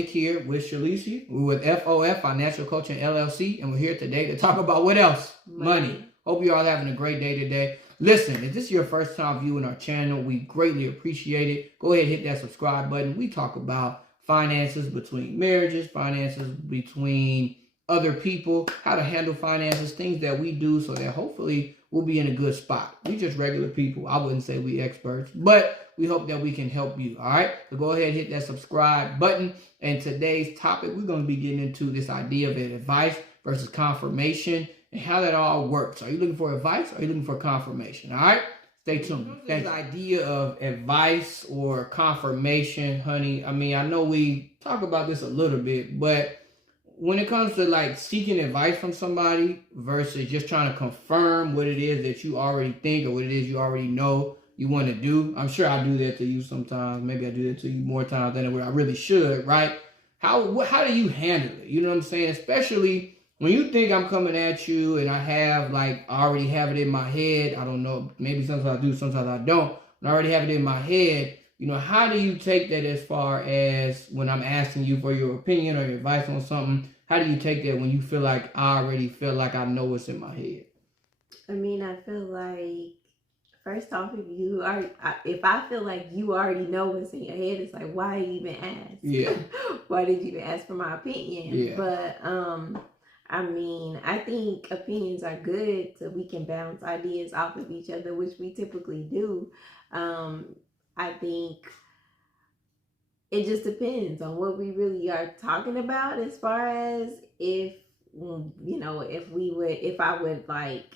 Nick here with Shalici. We're with F.O.F, Financial Coaching LLC, and we're here today to talk about what else? Money. Hope you all having a great day today. Listen, if this is your first time viewing our channel, we greatly appreciate it. Go ahead and hit that subscribe button. We talk about finances between marriages, finances between other people, how to handle finances, things that we do so that hopefully we'll be in a good spot. We just regular people. I wouldn't say we experts, but we hope that we can help you. All right. So go ahead and hit that subscribe button. And today's topic, we're going to be getting into this idea of advice versus confirmation and how that all works. Are you looking for advice or are you looking for confirmation? All right. Stay tuned. This idea of advice or confirmation, honey. I mean, I know we talk about this a little bit, but when it comes to like seeking advice from somebody versus just trying to confirm what it is that you already think or what it is you already know you want to do. I'm sure I do that to you sometimes. Maybe I do that to you more times than what I really should, right? How do you handle it? You know what I'm saying? Especially when you think I'm coming at you and I already have it in my head. I don't know. Maybe sometimes I do, sometimes I don't. But I already have it in my head. You know, how do you take that as far as when I'm asking you for your opinion or your advice on something? How do you take that when you feel like I already feel like I know what's in my head? I mean, I feel like, first off, if I feel like you already know what's in your head, it's like, why even ask? Yeah. Why did you even ask for my opinion? Yeah. But, I mean, I think opinions are good so we can bounce ideas off of each other, which we typically do. I think it just depends on what we really are talking about as far as if I would like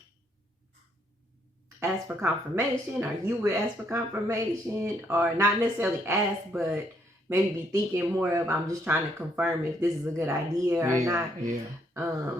ask for confirmation or you would ask for confirmation, or not necessarily ask, but maybe be thinking more of, I'm just trying to confirm if this is a good idea or not. Yeah. I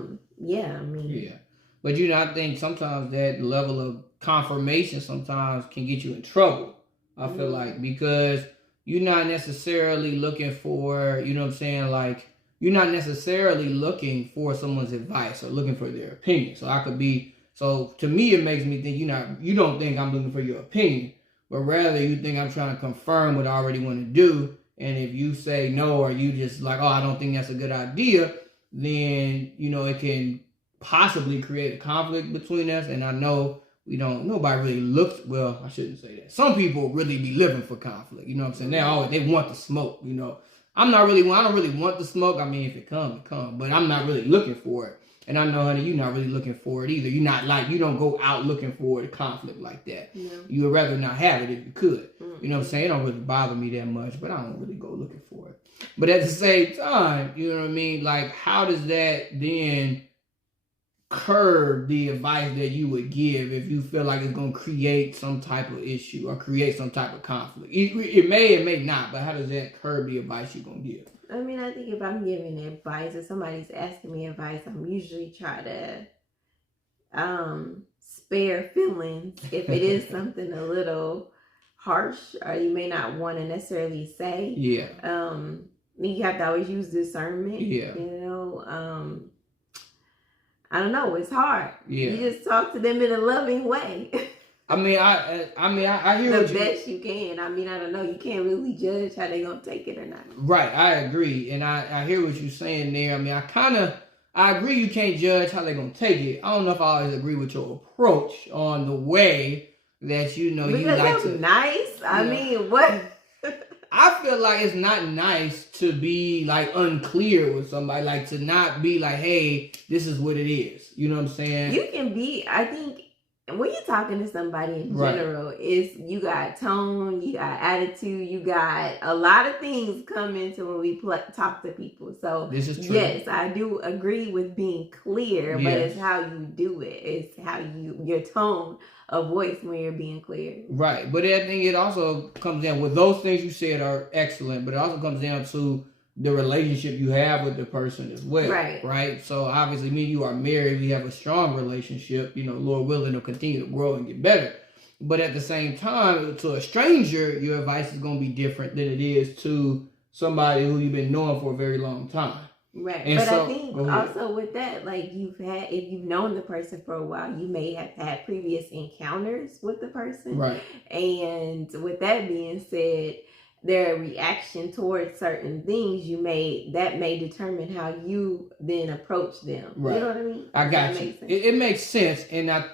mean. Yeah. But I think sometimes that level of confirmation sometimes can get you in trouble. I feel like, because you're not necessarily looking for, you know what I'm saying? Like, you're not necessarily looking for someone's advice or looking for their opinion. So to me, it makes me think you don't think I'm looking for your opinion, but rather you think I'm trying to confirm what I already want to do. And if you say no, or you just like, oh, I don't think that's a good idea, then, it can possibly create a conflict between us. And I know nobody really looks, well, I shouldn't say that. Some people really be living for conflict. You know what I'm saying? They want the smoke, I don't really want the smoke. I mean, if it comes, it comes. But I'm not really looking for it. And I know, honey, you're not really looking for it either. You don't go out looking for the conflict like that. No. You would rather not have it if you could. You know what I'm saying? It don't really bother me that much, but I don't really go looking for it. But at the same time, you know what I mean? Like, how does that then curb the advice that you would give if you feel like it's going to create some type of issue or create some type of conflict? It may not, but how does that curb the advice you're going to give? I mean, I think if I'm giving advice, if somebody's asking me advice, I'm usually try to spare feelings if it is something a little harsh or you may not want to necessarily say. Yeah. You have to always use discernment. Yeah. I don't know. It's hard. Yeah. You just talk to them in a loving way. I hear the best you can. I mean, I don't know. You can't really judge how they gonna take it or not. Right. I agree, and I hear what you're saying there. I mean, I agree. You can't judge how they're gonna take it. I don't know if I always agree with your approach on the way that you like to. Nice. I mean, what? I feel like it's not nice to be like unclear with somebody, like to not be like, hey, this is what it is. You know what I'm saying? You can be, I think, when you're talking to somebody in general, you got tone, you got attitude, you got a lot of things come into when we talk to people. So this is true. Yes, I do agree with being clear, but it's how you do it. It's how your tone of voice when you're being clear. Right. But I think it also comes down with those things you said are excellent, but it also comes down to the relationship you have with the person as well. Right. So obviously me and you are married. We have a strong relationship. Lord willing, it'll continue to grow and get better. But at the same time, to a stranger, your advice is going to be different than it is to somebody who you've been knowing for a very long time. Right. And but I think also with that, like if you've known the person for a while, you may have had previous encounters with the person. Right. And with that being said, their reaction towards certain things that may determine how you then approach them. Right. You know what I mean? I got you. It makes sense, and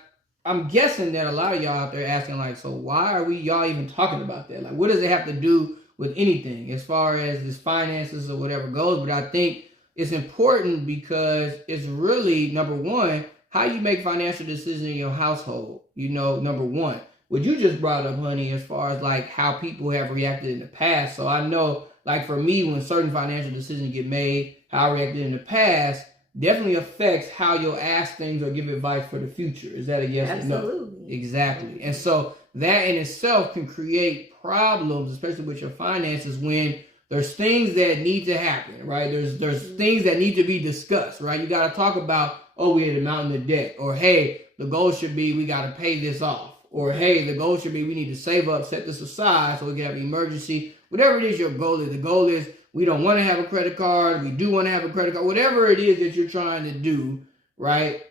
I'm guessing that a lot of y'all out there asking like, so why are y'all even talking about that? Like, what does it have to do with anything as far as this finances or whatever goes? But I think it's important because it's really, number one, how you make financial decisions in your household. Number one, what you just brought up, honey, as far as like how people have reacted in the past. So I know, like for me, when certain financial decisions get made, how I reacted in the past definitely affects how you'll ask things or give advice for the future. Is that a yes or no? Absolutely. Exactly. And so that in itself can create problems, especially with your finances, when there's things that need to happen, right? There's things that need to be discussed, right? You got to talk about, oh, we're at a mountain of debt, or hey, the goal should be we got to pay this off, or hey, the goal should be we need to save up, set this aside so we can have an emergency. Whatever it is your goal is, the goal is we don't want to have a credit card, we do want to have a credit card, whatever it is that you're trying to do, right?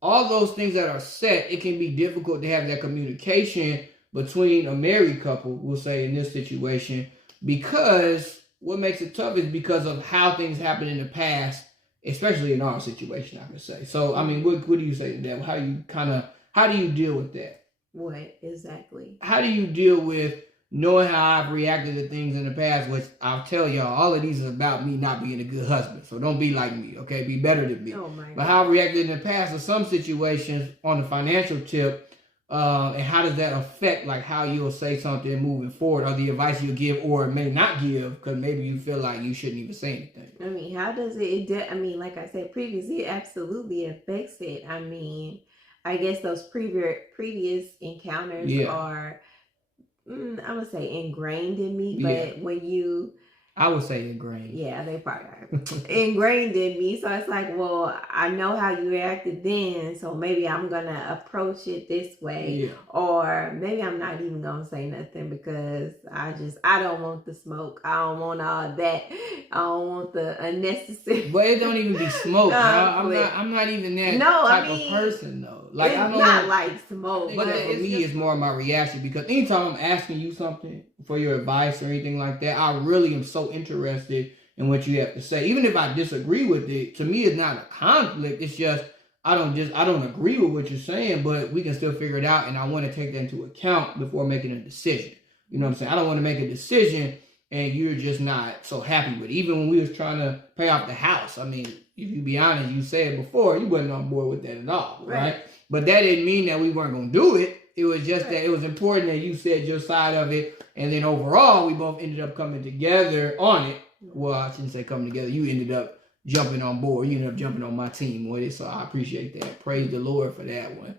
All those things that are set, it can be difficult to have that communication between a married couple, we'll say in this situation, because what makes it tough is because of how things happened in the past, especially in our situation, I could say. So, I mean, what do you say to that? How do you deal with that? What exactly? How do you deal with knowing how I've reacted to things in the past, which I'll tell y'all, all of these is about me not being a good husband. So don't be like me, okay? Be better than me. Oh my God. But how I've reacted in the past to some situations on the financial tip, and how does that affect like how you'll say something moving forward, or the advice you give or may not give, because maybe you feel like you shouldn't even say anything. I mean, how does it? I mean, like I said previously, it absolutely affects it. I mean, I guess those previous encounters are, I'm gonna say ingrained in me. But when you, I would say ingrained. Yeah, they probably are ingrained in me. So it's like, well, I know how you reacted then, so maybe I'm gonna approach it this way, or maybe I'm not even gonna say nothing because I don't want the smoke. I don't want all that. I don't want the unnecessary. But it don't even be smoke. I'm not even that type of person though. Like it's I don't not like smoke. But for me, it's more my reaction, because anytime I'm asking you something for your advice or anything like that, I really am so interested in what you have to say. Even if I disagree with it, to me it's not a conflict. It's just I don't agree with what you're saying, but we can still figure it out, and I want to take that into account before making a decision. You know what I'm saying? I don't want to make a decision and you're just not so happy with it. Even when we was trying to pay off the house, I mean, if you be honest, you said before you wasn't on board with that at all, right? But that didn't mean that we weren't going to do it. It was just that it was important that you said your side of it. And then overall, we both ended up coming together on it. Well, I shouldn't say coming together. You ended up jumping on board. You ended up jumping on my team with it. So I appreciate that. Praise the Lord for that one.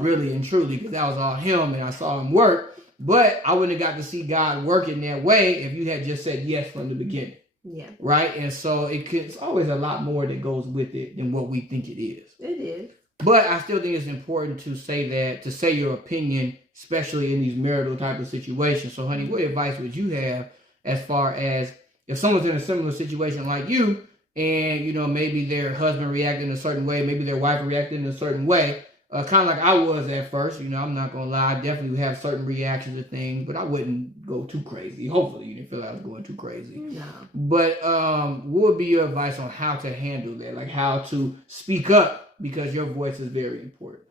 Really and truly, because that was all him and I saw him work. But I wouldn't have got to see God working that way if you had just said yes from the beginning. Yeah. Right? And so it's always a lot more that goes with it than what we think it is. It is. But I still think it's important to say your opinion, especially in these marital type of situations. So, honey, what advice would you have as far as if someone's in a similar situation like you, and, you know, maybe their husband reacted in a certain way, maybe their wife reacted in a certain way, kind of like I was at first, you know, I'm not going to lie, I definitely would have certain reactions to things, but I wouldn't go too crazy. Hopefully you didn't feel like I was going too crazy. No. But what would be your advice on how to handle that? Like how to speak up, because your voice is very important.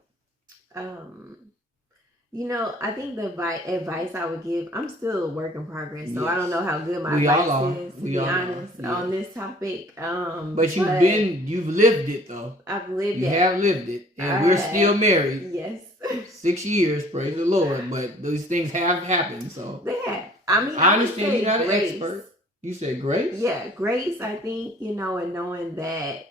You know, I think the advice I would give, I'm still a work in progress, so I don't know how good my advice is, to be honest, on this topic. But you've lived it though. I've lived it. You have lived it, and we're still married. Yes. 6 years, praise the Lord. But those things have happened, so. They have. I mean, I understand you're not an expert. You said grace? Yeah, grace, I think, you know, and knowing that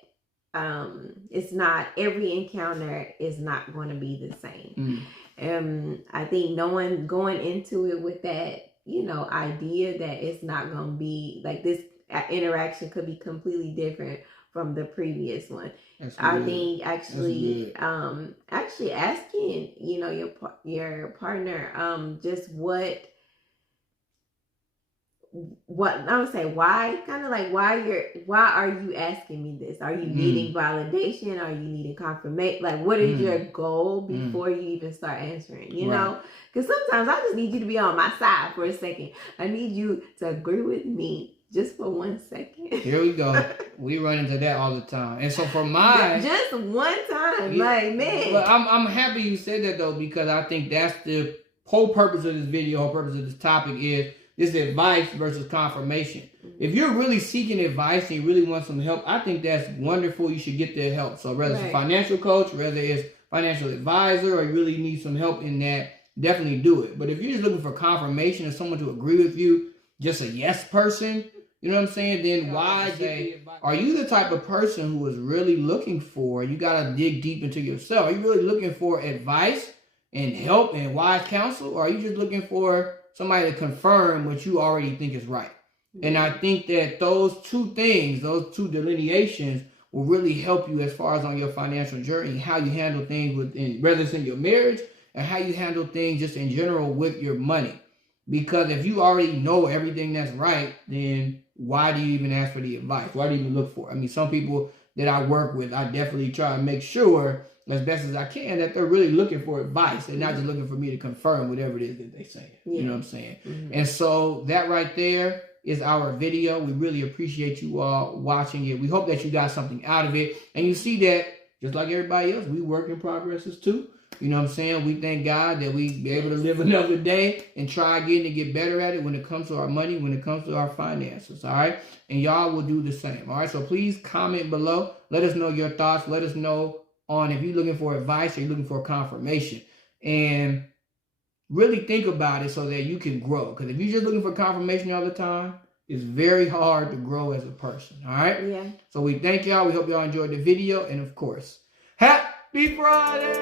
it's not, every encounter is not going to be the same. I think going into it with that, you know, idea that it's not going to be like this interaction could be completely different from the previous one. I think actually asking, you know, your partner, just what what I would say, why, kind of like why are you asking me this? Are you needing validation? Are you needing confirmation? Like, what is your goal before you even start answering? You know, because sometimes I just need you to be on my side for a second. I need you to agree with me just for 1 second. Here we go. We run into that all the time. And so for mine, just one time, like, man. But I'm happy you said that though, because I think that's the whole purpose of this video, whole purpose of this topic is advice versus confirmation. If you're really seeking advice and you really want some help, I think that's wonderful. You should get that help. So whether it's a financial coach, whether it's financial advisor, or you really need some help in that, definitely do it. But if you're just looking for confirmation or someone to agree with you, just a yes person, you know what I'm saying? Then why say, are you the type of person who is really looking for, you got to dig deep into yourself. Are you really looking for advice and help and wise counsel? Or are you just looking for somebody to confirm what you already think is right? And I think that those two things, those two delineations will really help you as far as on your financial journey, how you handle things within, whether it's in your marriage and how you handle things just in general with your money. Because if you already know everything that's right, then why do you even ask for the advice? Why do you even look for it? I mean, some people that I work with, I definitely try to make sure as best as I can that they're really looking for advice. They're not just looking for me to confirm whatever it is that they're saying. You know what I'm saying? And so that right there is our video. We really appreciate you all watching it. We hope that you got something out of it. And you see that, just like everybody else, we work in progresses too. You know what I'm saying? We thank God that we be able to live another day and try again to get better at it when it comes to our money, when it comes to our finances, all right? And y'all will do the same, all right? So please comment below. Let us know your thoughts. Let us know on if you're looking for advice or you're looking for confirmation. And really think about it so that you can grow. Because if you're just looking for confirmation all the time, it's very hard to grow as a person, all right? Yeah. So we thank y'all. We hope y'all enjoyed the video. And of course, Happy Friday!